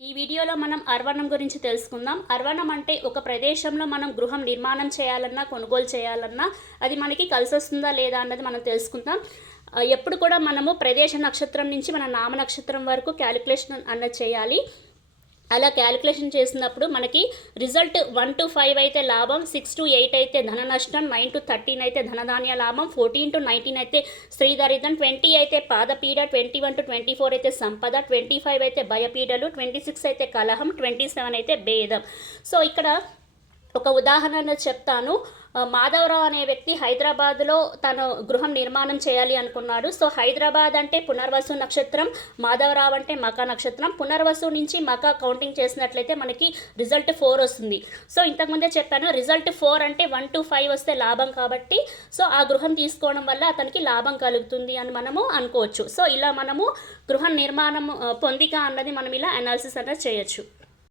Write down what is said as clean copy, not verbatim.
ఈ వీడియోలో మనం అర్వణం గురించి తెలుసుకుందాం. అర్వణం అంటే ఒక ప్రదేశంలో మనం గృహం నిర్మాణం చేయాలన్నా, కొనుగోలు చేయాలన్నా అది మనకి కలిసొస్తుందా లేదా అన్నది మనం తెలుసుకుందాం. ఎప్పుడు కూడా మనము ప్రదేశ నక్షత్రం నుంచి మన నామ నక్షత్రం వరకు క్యాలిక్యులేషన్ అన్నది చేయాలి. అలా క్యాలిక్యులేషన్ చేసినప్పుడు మనకి రిజల్ట్ 1 to 5 అయితే లాభం, 6 to 8 అయితే ధన నష్టం, 9 to 13 అయితే ధనధాన్య లాభం, 14 to 19 అయితే స్త్రీ దరిద్రం, 20 అయితే పాదపీడ, 21 to 24 అయితే సంపద, 25 అయితే భయపీడలు, 26 అయితే కలహం, 27 అయితే భేదం. సో ఇక్కడ ఒక ఉదాహరణ చెప్తాను. మాధవరావు అనే వ్యక్తి హైదరాబాద్లో తను గృహం నిర్మాణం చేయాలి అనుకున్నాడు. సో హైదరాబాద్ అంటే పునర్వసు నక్షత్రం, మాధవరావు అంటే మక నక్షత్రం. పునర్వసు నుంచి మక కౌంటింగ్ చేసినట్లయితే మనకి రిజల్ట్ 4 వస్తుంది. సో ఇంతకుముందే చెప్పాను, రిజల్ట్ 4 అంటే 1 to 5 వస్తే లాభం కాబట్టి సో ఆ గృహం తీసుకోవడం వల్ల అతనికి లాభం కలుగుతుంది అని మనము అనుకోవచ్చు. సో ఇలా మనము గృహ నిర్మాణం పొందిక అన్నది మనం ఇలా అనాలిసిస్ అన్నది చేయొచ్చు.